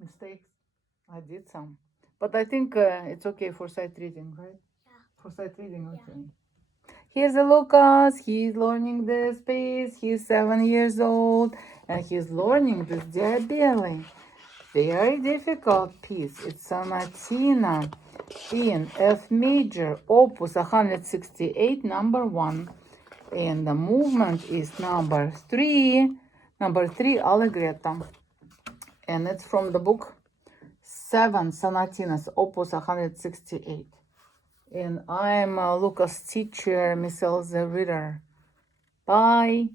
Mistakes. I did some. But I think it's okay for sight reading, right? Yeah. For sight reading, okay. Here's Lucas. He's learning this piece. He's 7 years old. And he's learning this Diabelli. Very difficult piece. It's Sonatina in F major, opus 168, number 1. And the movement is number 3. Number 3, Allegretto. And it's from the book 7 Sonatinas, opus 168. And I'm Lucas' teacher, Miss Elza Ritter. Bye.